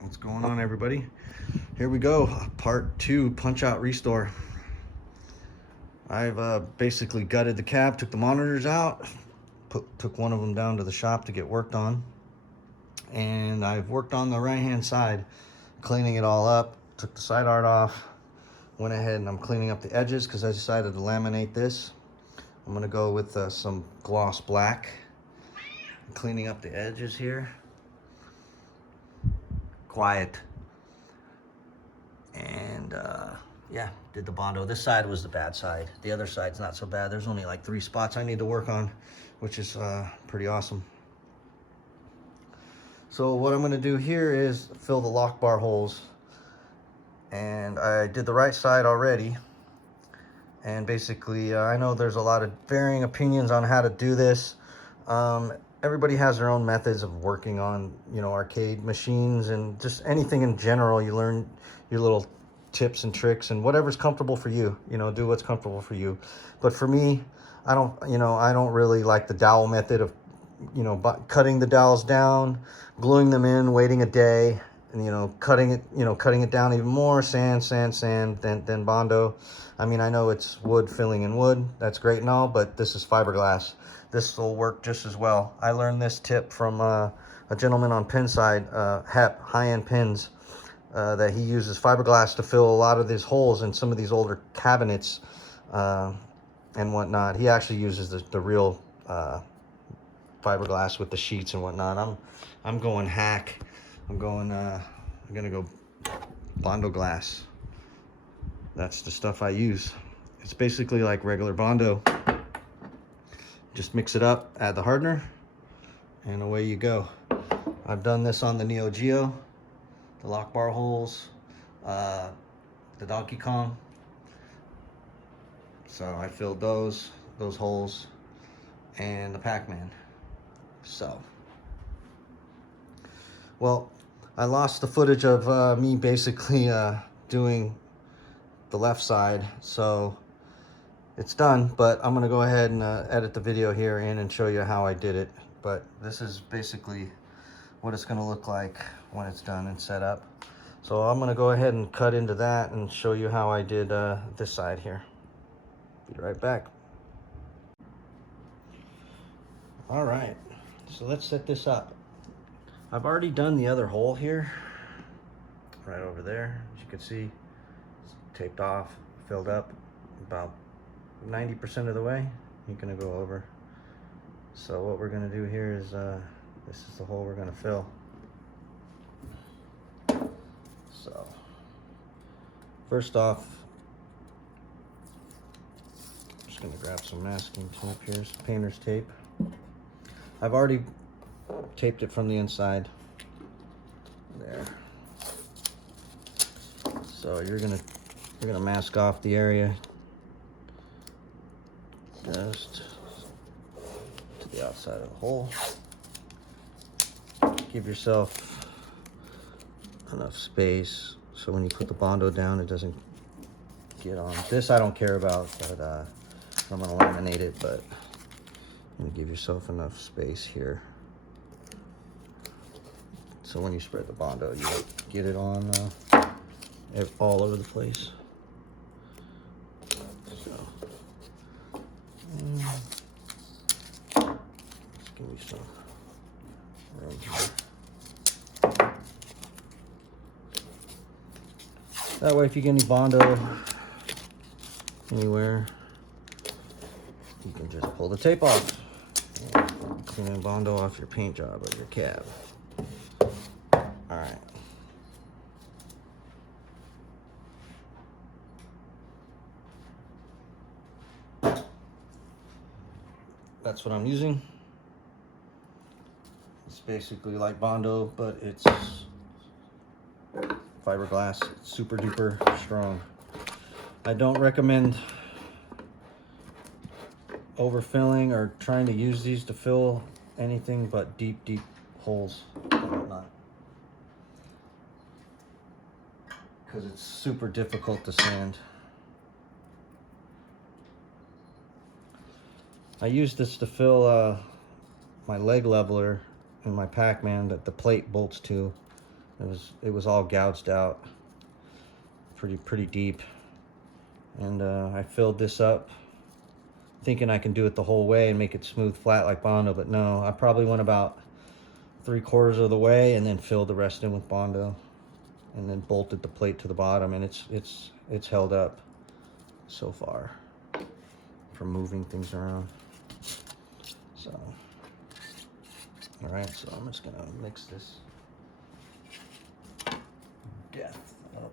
What's going on, everybody? Here we go, part 2, punch out restore. I've basically gutted the cab, took the monitors out, took one of them down to the shop to get worked on, and I've worked on the right hand side, cleaning it all up. Took the side art off, went ahead and I'm cleaning up the edges because I decided to laminate this. I'm gonna go with some gloss black, cleaning up the edges here. Quiet. And yeah, did the Bondo. This side was the bad side. The other side's not so bad. There's only like 3 spots I need to work on, which is pretty awesome. So what I'm gonna do here is fill the lock bar holes. And I did the right side already. And basically, I know there's a lot of varying opinions on how to do this. Everybody has their own methods of working on, arcade machines and just anything in general. You learn your little tips and tricks and whatever's comfortable for you. Do what's comfortable for you. But for me, I don't really like the dowel method of, cutting the dowels down, gluing them in, waiting a day, and cutting it down even more, sand, then Bondo. I mean, I know it's wood filling in wood. That's great and all, but this is fiberglass. This will work just as well. I learned this tip from a gentleman on Pinside, HEP, high-end pins, that he uses fiberglass to fill a lot of these holes in some of these older cabinets and whatnot. He actually uses the real fiberglass with the sheets and whatnot. I'm going hack. I'm gonna go Bondo glass. That's the stuff I use. It's basically like regular Bondo. Just mix it up, add the hardener, and away you go. I've done this on the Neo Geo, the lock bar holes, the Donkey Kong. So I filled those holes, and the Pac-Man. So, well, I lost the footage of me basically doing the left side, so it's done, but I'm gonna go ahead and edit the video here in and show you how I did it. But this is basically what it's gonna look like when it's done and set up. So I'm gonna go ahead and cut into that and show you how I did this side here. Be right back. All right, so let's set this up. I've already done the other hole here, right over there. As you can see, it's taped off, filled up about 90% of the way. You're gonna go over. So what we're gonna do here is this is the hole we're gonna fill. So first off, I'm just gonna grab some masking tape here, some painter's tape. I've already taped it from the inside there. So you're gonna mask off the area just to the outside of the hole. Give yourself enough space so when you put the Bondo down it doesn't get on. This I don't care about, but I'm gonna laminate it, but you're gonna give yourself enough space here so when you spread the Bondo you get it on all over the place. Let's give me some room here. That way if you get any Bondo anywhere, you can just pull the tape off and clean the Bondo off your paint job of your cab. All right. That's what I'm using. It's basically like Bondo, but it's fiberglass. It's super duper strong. I don't recommend overfilling or trying to use these to fill anything but deep holes and whatnot, because it's super difficult to sand. I used this to fill my leg leveler in my Pac-Man that the plate bolts to It was all gouged out pretty deep. And I filled this up thinking I can do it the whole way and make it smooth flat like Bondo, but no, I probably went about 3/4 of the way and then filled the rest in with Bondo and then bolted the plate to the bottom, and it's held up so far from moving things around. So all right, so I'm just gonna mix this death up.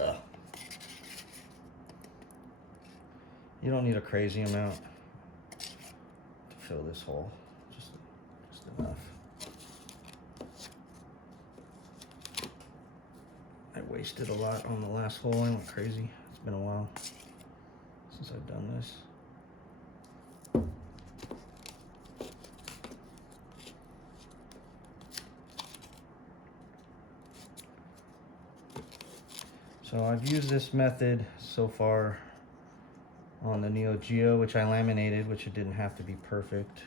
Ugh. You don't need a crazy amount to fill this hole, just enough. I wasted a lot on the last hole. I went crazy. It's been a while since I've done this. So I've used this method so far on the Neo Geo, which I laminated, which it didn't have to be perfect.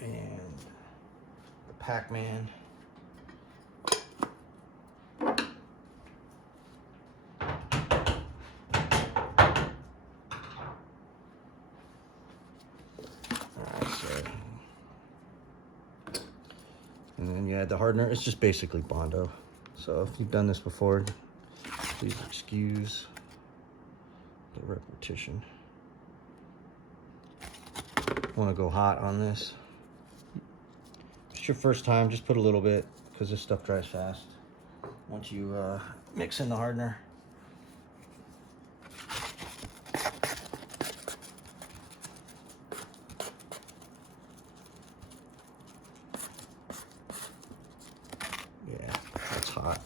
And the Pac-Man. And then you add the hardener. It's just basically Bondo. So if you've done this before, please excuse the repetition. Want to go hot on this. If it's your first time, just put a little bit because this stuff dries fast once you mix in the hardener. Yeah, that's hot.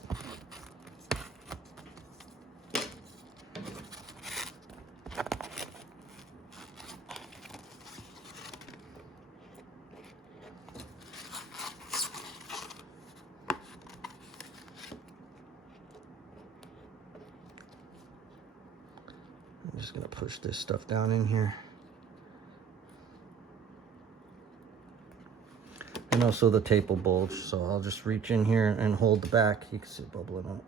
I'm just gonna push this stuff down in here. And also the tape will bulge, so I'll just reach in here and hold the back. You can see it bubbling up.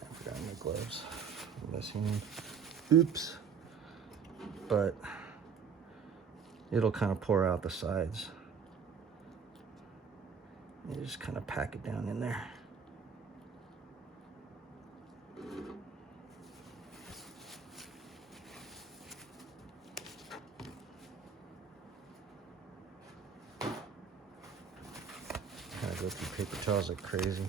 I forgot my gloves. I'm missing. Oops. But it'll kind of pour out the sides. You just kind of pack it down in there. Kind of go through paper towels like crazy.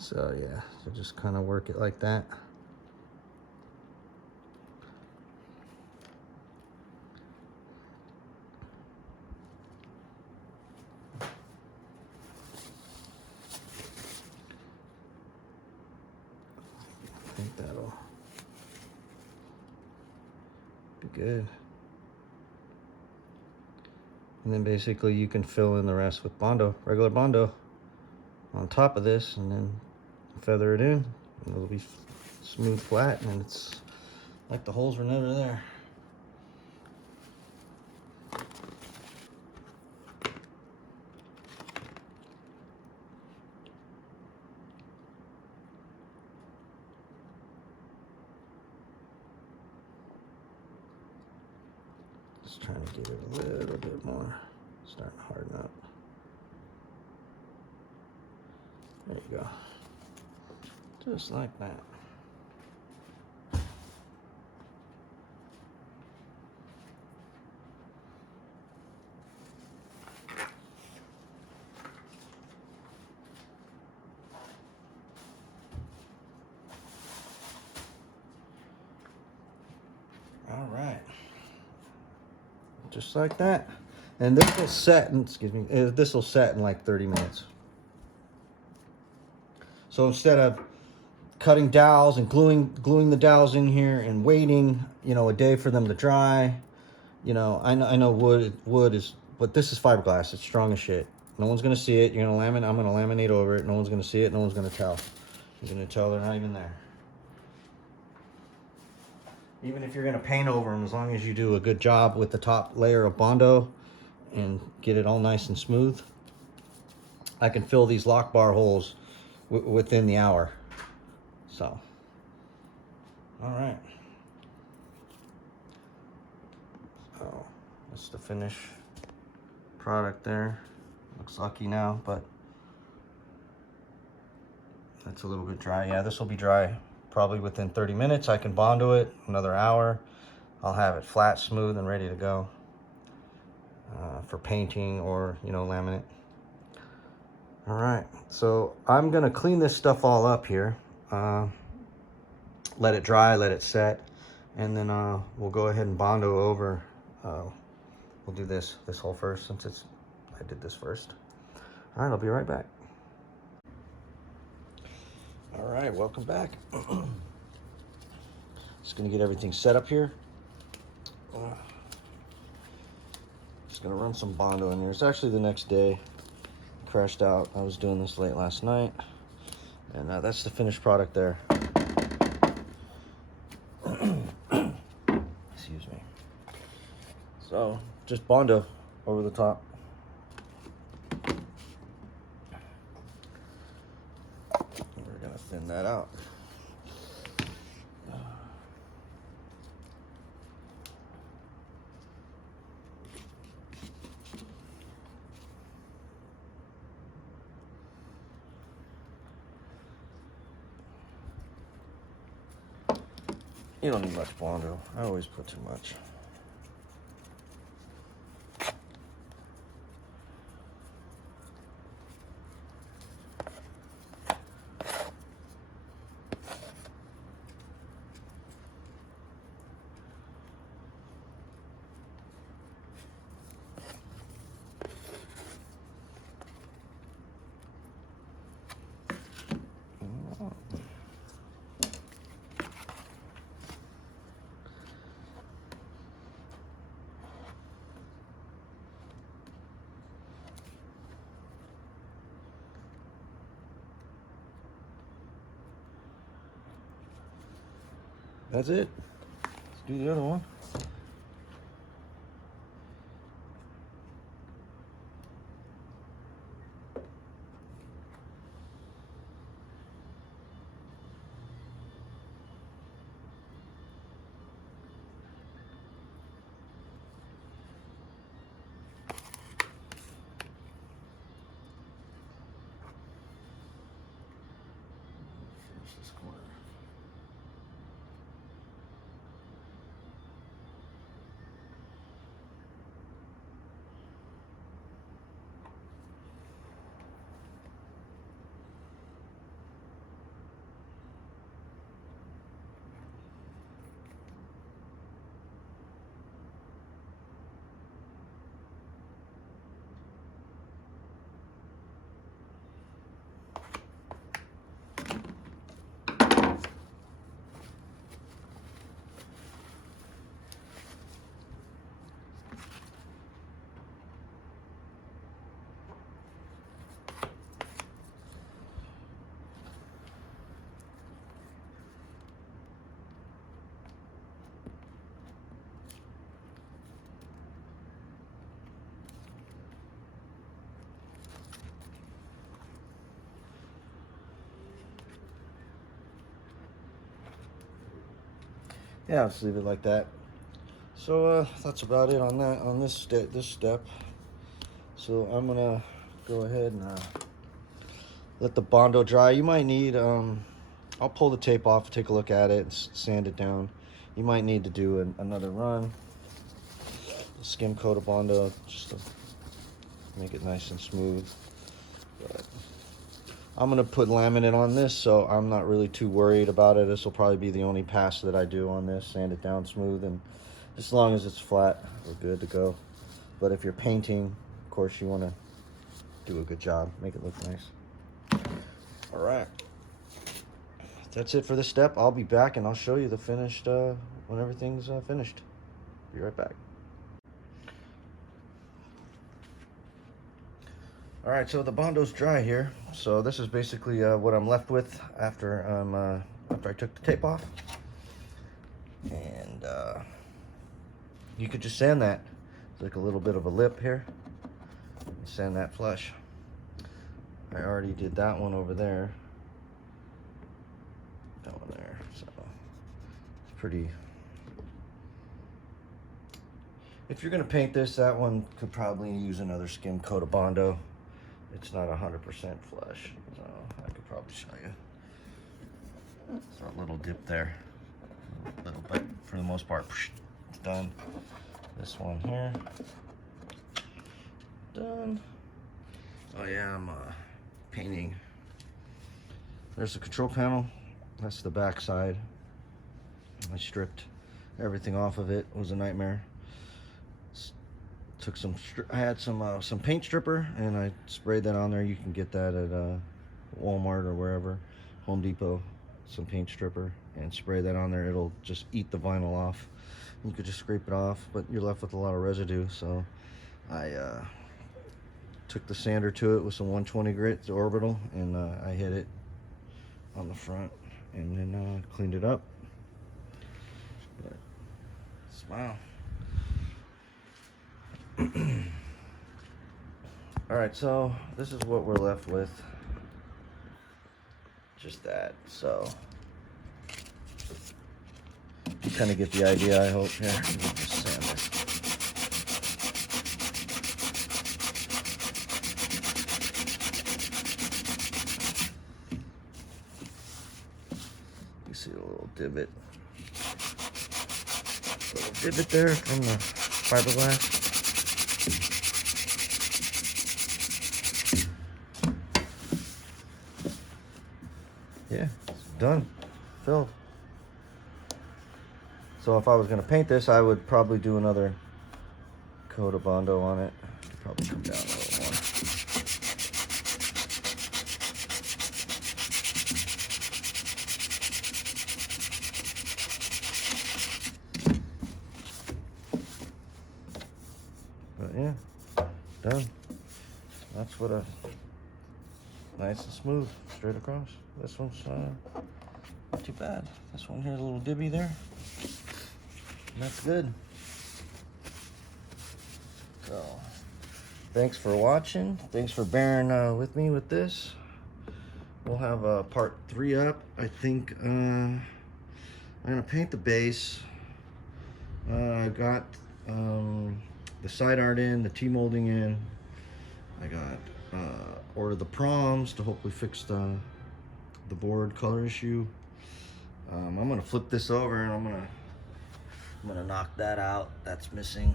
So yeah, so just kind of work it like that. I think that'll be good. And then basically you can fill in the rest with Bondo, regular Bondo on top of this, and then feather it in, and it'll be smooth flat, and it's like the holes were never there. Just trying to get it a little bit more, starting to harden up. There you go. Just like that. All right. Just like that. And this will set in, excuse me, this will set in like 30 minutes. So instead of cutting dowels and gluing the dowels in here and waiting, you know, a day for them to dry, you know, I know wood is, but this is fiberglass. It's strong as shit. No one's gonna see it. You're gonna laminate. I'm gonna laminate over it. No one's gonna see it. No one's gonna tell. You're gonna tell they're not even there. Even if you're gonna paint over them, as long as you do a good job with the top layer of Bondo and get it all nice and smooth, I can fill these lock bar holes within the hour. So, all right. Oh, that's the finished product there. Looks lucky now, but that's a little bit dry. Yeah, this will be dry probably within 30 minutes. I can Bondo it another hour. I'll have it flat, smooth, and ready to go for painting or, you know, laminate. All right, so I'm gonna clean this stuff all up here. Let it dry, let it set, and then we'll go ahead and Bondo over. We'll do this hole first since I did this first. All right, I'll be right back. All right, welcome back. Just gonna get everything set up here. Just gonna run some Bondo in here. It's actually the next day. Crashed out. I was doing this late last night, and that's the finished product there. Excuse me. So just Bondo over the top. We're gonna thin that out. You don't need much Bondo. I always put too much. That's it. Let's do the other one. Finish this corner. Yeah, I'll just leave it like that. So that's about it on this step. So I'm gonna go ahead and let the Bondo dry. You might need I'll pull the tape off, take a look at it, and sand it down. You might need to do another run, skim coat of Bondo, just to make it nice and smooth. But I'm gonna put laminate on this, so I'm not really too worried about it. This will probably be the only pass that I do on this, sand it down smooth, and as long as it's flat, we're good to go. But if you're painting, of course, you wanna do a good job, make it look nice. All right, that's it for this step. I'll be back and I'll show you the finished, when everything's finished. Be right back. All right, so the Bondo's dry here. So this is basically what I'm left with after after I took the tape off. And you could just sand that. It's like a little bit of a lip here. Sand that flush. I already did that one over there. That one there. So it's pretty. If you're gonna paint this, that one could probably use another skim coat of Bondo. It's not 100% flush, so I could probably show you. There's a little dip there, but for the most part, it's done. This one here, done. Oh yeah, I'm painting. There's the control panel. That's the back side. I stripped everything off of it. It was a nightmare. Took I had some paint stripper and I sprayed that on there. You can get that at Walmart or wherever, Home Depot. Some paint stripper and spray that on there. It'll just eat the vinyl off. You could just scrape it off, but you're left with a lot of residue. So I took the sander to it with some 120 grit, the orbital, and I hit it on the front and then cleaned it up. But smile. All right, so this is what we're left with. Just that. So you kind of get the idea, I hope. Here, just sand it. You see a little divot. Little divot there from the fiberglass. Yeah, it's done, filled. So if I was gonna paint this, I would probably do another coat of Bondo on it. Probably come down a little more. But yeah, done. That's what a nice and smooth, straight across. This one's not too bad. This one here's a little dibby there. And that's good. So, thanks for watching. Thanks for bearing with me with this. We'll have part 3 up. I think I'm gonna paint the base. I got the side art in, the T-molding in. I got ordered the proms to hopefully fix the board color issue. I'm gonna flip this over and I'm gonna knock that out. That's missing.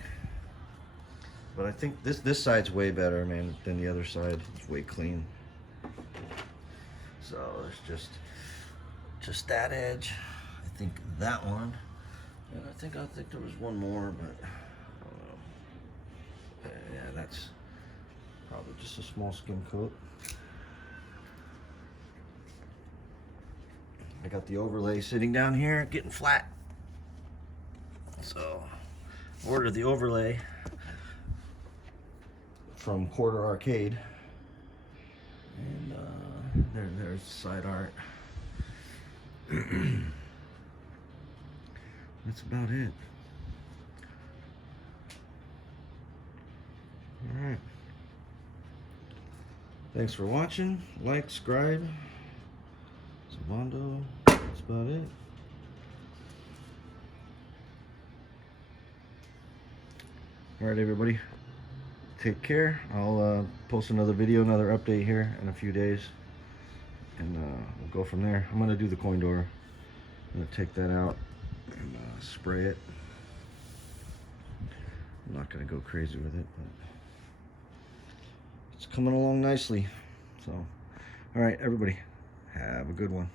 But I think this side's way better, man, than the other side. It's way clean. So there's just that edge. I think that one, and I think there was one more, but yeah, that's probably just a small skim coat. I got the overlay sitting down here, getting flat. So, ordered the overlay from Quarter Arcade. And there's side art. That's about it. All right. Thanks for watching. Like, subscribe. Bondo. That's about it. All right, everybody. Take care. I'll post another video, another update here in a few days, and we'll go from there. I'm gonna do the coin door. I'm gonna take that out and spray it. I'm not gonna go crazy with it, but it's coming along nicely. So, all right, everybody, have a good one.